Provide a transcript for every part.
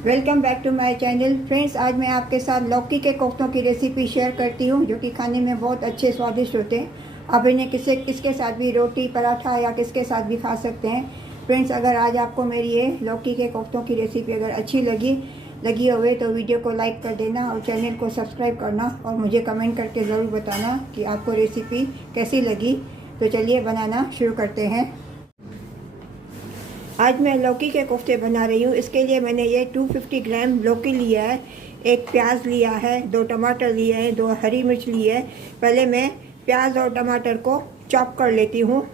Welcome back to my channel friends. आज मैं आपके साथ लौकी के कोफ्तों की रेसिपी शेयर करती हूँ जो कि खाने में बहुत अच्छे स्वादिष्ट होते हैं। आप इन्हें किसके साथ भी, रोटी, पराठा या किसके साथ भी खा सकते हैं। फ्रेंड्स, अगर आज आपको मेरी ये लौकी के कोफ्तों की रेसिपी अगर अच्छी लगी हुए तो वीडियो को लाइक कर देना और चैनल को सब्सक्राइब करना और मुझे कमेंट करके ज़रूर बताना कि आपको रेसिपी कैसी लगी। तो चलिए बनाना शुरू करते हैं। आज मैं लौकी के कोफ्ते बना रही हूँ। इसके लिए मैंने ये 250 ग्राम लौकी लिया है, एक प्याज लिया है, 2 टमाटर लिए हैं, 2 हरी मिर्च ली है। पहले मैं प्याज और टमाटर को चॉप कर लेती हूँ।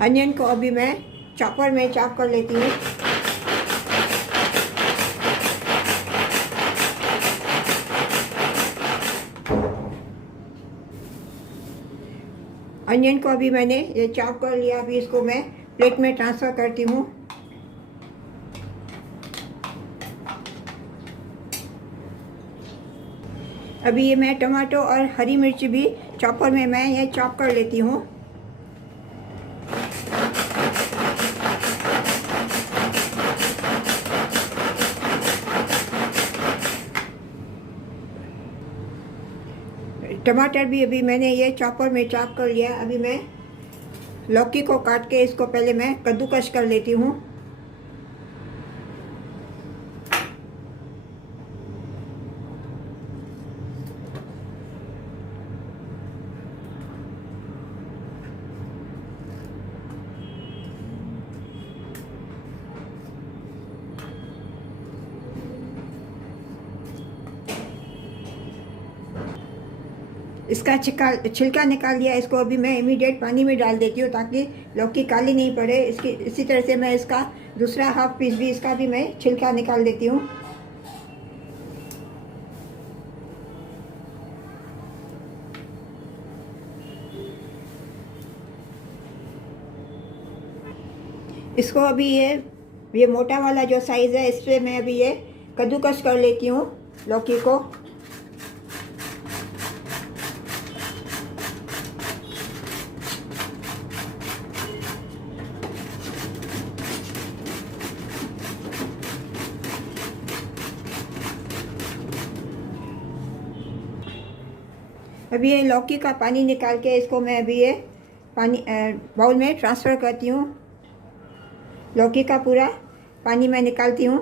अनियन को अभी मैं चॉपर में चॉप कर लेती हूँ। अनियन को अभी मैंने ये चॉप कर लिया। अभी इसको मैं प्लेट में ट्रांसफ़र करती हूँ। अभी ये मैं टमाटो और हरी मिर्च भी चॉपर में मैं ये चॉप कर लेती हूँ। टमाटर भी अभी मैंने ये चॉपर में चॉप कर लिया। अभी मैं लौकी को काट के इसको पहले मैं कद्दूकस कर लेती हूँ। इसका छिलका निकाल लिया। इसको अभी मैं इमीडिएट पानी में डाल देती हूँ ताकि लौकी काली नहीं पड़े। इसी तरह से मैं इसका दूसरा हाफ पीस भी, इसका भी मैं छिलका निकाल देती हूँ। इसको अभी ये मोटा वाला जो साइज़ है, इस पर मैं अभी ये कद्दूकस कर लेती हूँ लौकी को। अभी ये लौकी का पानी निकाल के इसको मैं अभी ये पानी बाउल में ट्रांसफ़र करती हूँ। लौकी का पूरा पानी मैं निकालती हूँ।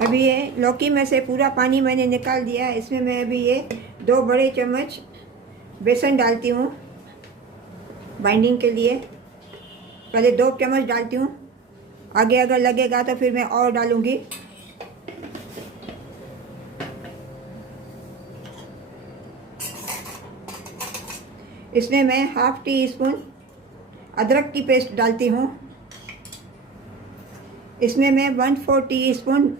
अभी ये लौकी में से पूरा पानी मैंने निकाल दिया। इसमें मैं अभी ये 2 बड़े चम्मच बेसन डालती हूँ बाइंडिंग के लिए। पहले 2 चम्मच डालती हूँ, आगे अगर लगेगा तो फिर मैं और डालूँगी। इसमें मैं हाफ टी स्पून अदरक की पेस्ट डालती हूँ। इसमें मैं 1/4 टीस्पून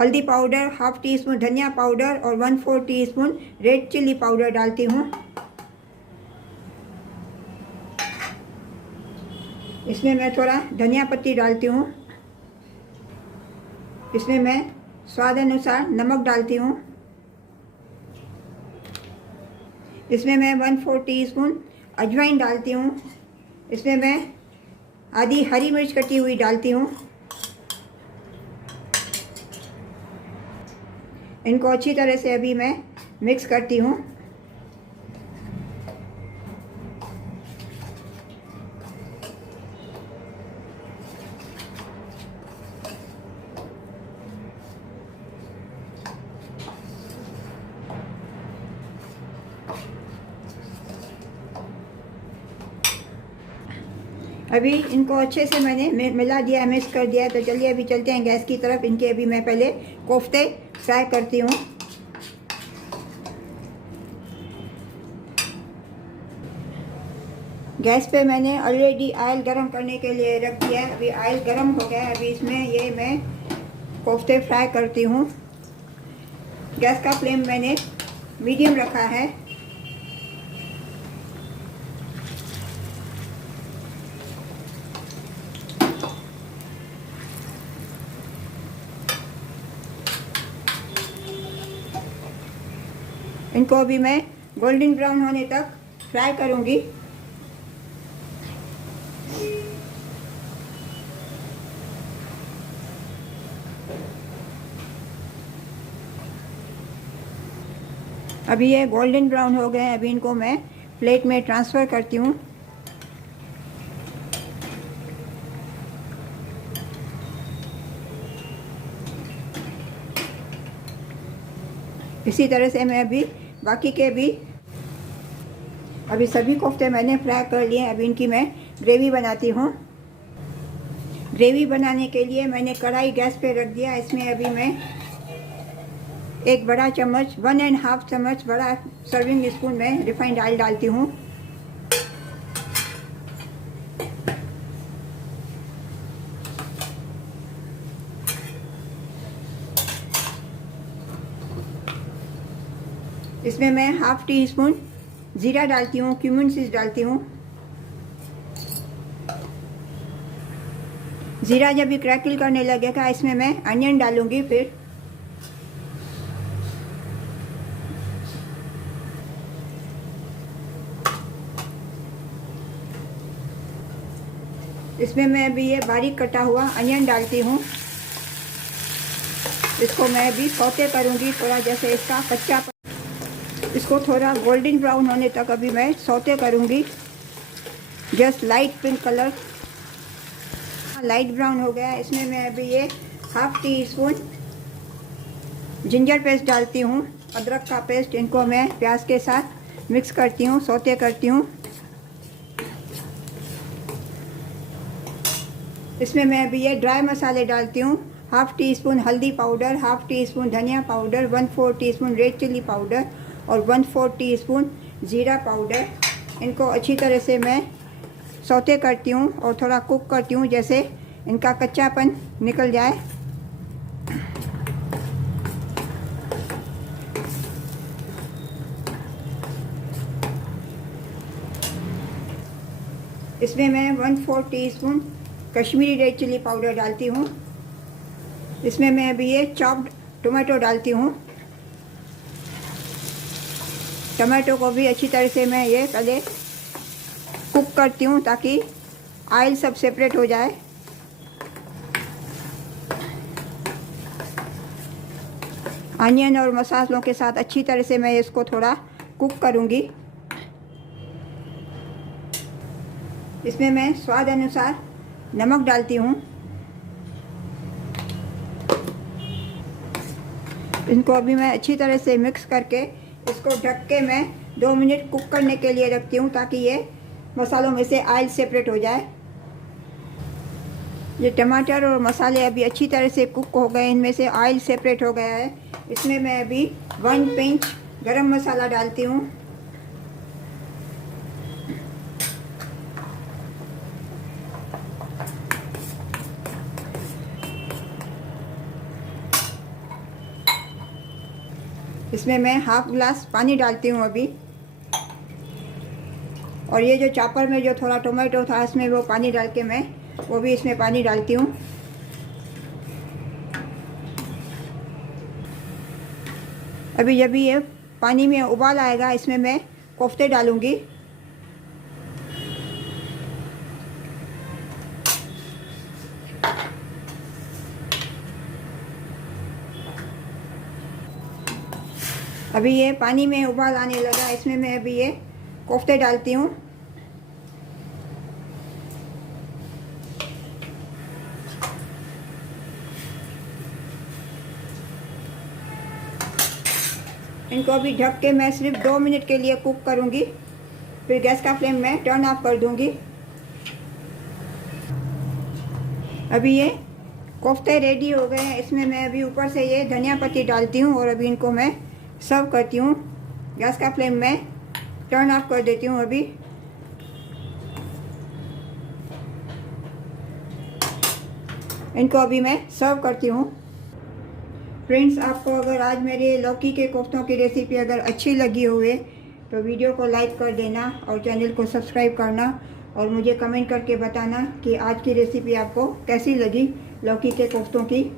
हल्दी पाउडर, हाफ टी स्पून धनिया पाउडर और 1/4 टीस्पून रेड चिली पाउडर डालती हूँ। इसमें मैं थोड़ा धनिया पत्ती डालती हूँ। इसमें मैं स्वाद अनुसार नमक डालती हूँ। इसमें मैं 1/4 टीस्पून अजवाइन डालती हूँ। इसमें मैं आधी हरी मिर्च कटी हुई डालती हूँ। इनको अच्छी तरह से अभी मैं मिक्स करती हूँ। अभी इनको अच्छे से मैंने मिला दिया, मिक्स कर दिया। तो चलिए अभी चलते हैं गैस की तरफ। इनके अभी मैं पहले कोफ्ते फ्राई करती हूँ। गैस पे मैंने ऑलरेडी ऑयल गरम करने के लिए रख दिया है। अभी ऑयल गरम हो गया है। अभी इसमें ये मैं कोफ्ते फ्राई करती हूँ। गैस का फ्लेम मैंने मीडियम रखा है। इनको अभी मैं गोल्डन ब्राउन होने तक फ्राई करूँगी। अभी ये गोल्डन ब्राउन हो गए हैं। अभी इनको मैं प्लेट में ट्रांसफ़र करती हूँ। इसी तरह से मैं अभी बाकी के भी अभी सभी कोफ्ते मैंने फ्राई कर लिए। अभी इनकी मैं ग्रेवी बनाती हूँ। ग्रेवी बनाने के लिए मैंने कढ़ाई गैस पे रख दिया। इसमें अभी मैं एक बड़ा चम्मच 1.5 चम्मच बड़ा सर्विंग स्पून में रिफाइंड ऑयल डालती हूँ। इसमें मैं 1/2 टीस्पून जीरा डालती हूँ, क्यूमिन सीड्स डालती हूँ। जीरा जब भी क्रैकल करने लगेगा इसमें मैं अनियन डालूँगी। फिर इसमें मैं अभी ये बारीक कटा हुआ अनियन डालती हूँ। इसको मैं अभी सौते करूँगी थोड़ा, जैसे इसका कच्चा, इसको थोड़ा गोल्डन ब्राउन होने तक अभी मैं सौते करूँगी। Just light pink colour, light brown हो गया। इसमें मैं अभी ये 1/2 टीस्पून जिंजर पेस्ट डालती हूँ, अदरक का पेस्ट। इनको मैं प्याज के साथ मिक्स करती हूँ, सौते करती हूँ। इसमें मैं अभी ये ड्राई मसाले डालती हूँ। 1/2 टीस्पून हल्दी पाउडर, 1/2 टीस्पून धनिया powder, 1/4 teaspoon red chilli powder और 1/4 टीस्पून जीरा पाउडर। इनको अच्छी तरह से मैं सौते करती हूँ और थोड़ा कुक करती हूँ, जैसे इनका कच्चापन निकल जाए। इसमें मैं 1/4 teaspoon Kashmiri red chilli powder डालती हूँ। इसमें मैं अभी ये चॉप्ड टोमेटो डालती हूँ। टमाटो को भी अच्छी तरह से मैं ये पहले कुक करती हूँ ताकि ऑयल सब सेपरेट हो जाए। अनियन और मसालों के साथ अच्छी तरह से मैं इसको थोड़ा कुक करूँगी। इसमें मैं स्वाद अनुसार नमक डालती हूँ। इनको अभी मैं अच्छी तरह से मिक्स करके इसको ढक के मैं 2 मिनट कुक करने के लिए रखती हूँ, ताकि ये मसालों में से ऑयल सेपरेट हो जाए। ये टमाटर और मसाले अभी अच्छी तरह से कुक हो गए, इनमें से ऑयल सेपरेट हो गया है। इसमें मैं अभी 1 पिंच गरम मसाला डालती हूँ। इसमें मैं 1/2 ग्लास पानी डालती हूँ अभी। और ये जो चॉपर में जो थोड़ा टोमेटो था, इसमें वो पानी डाल के मैं वो भी इसमें पानी डालती हूँ। अभी जब भी ये पानी में उबाल आएगा, इसमें मैं कोफ्ते डालूँगी। अभी ये पानी में उबाल आने लगा, इसमें मैं अभी ये कोफ्ते डालती हूँ। इनको अभी ढक के मैं सिर्फ 2 मिनट के लिए कुक करूँगी, फिर गैस का फ्लेम मैं टर्न ऑफ कर दूँगी। अभी ये कोफ्ते रेडी हो गए हैं। इसमें मैं अभी ऊपर से ये धनिया पत्ती डालती हूँ और अभी इनको मैं सर्व करती हूँ। गैस का फ्लेम मैं टर्न ऑफ कर देती हूँ अभी। इनको अभी मैं सर्व करती हूँ। फ्रेंड्स, आपको अगर आज मेरे लौकी के कोफ्तों की रेसिपी अगर अच्छी लगी हुए तो वीडियो को लाइक कर देना और चैनल को सब्सक्राइब करना और मुझे कमेंट करके बताना कि आज की रेसिपी आपको कैसी लगी लौकी के कोफ्तों की।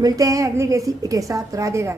मिलते हैं अगली रेसिपी के साथ। राधे राधे।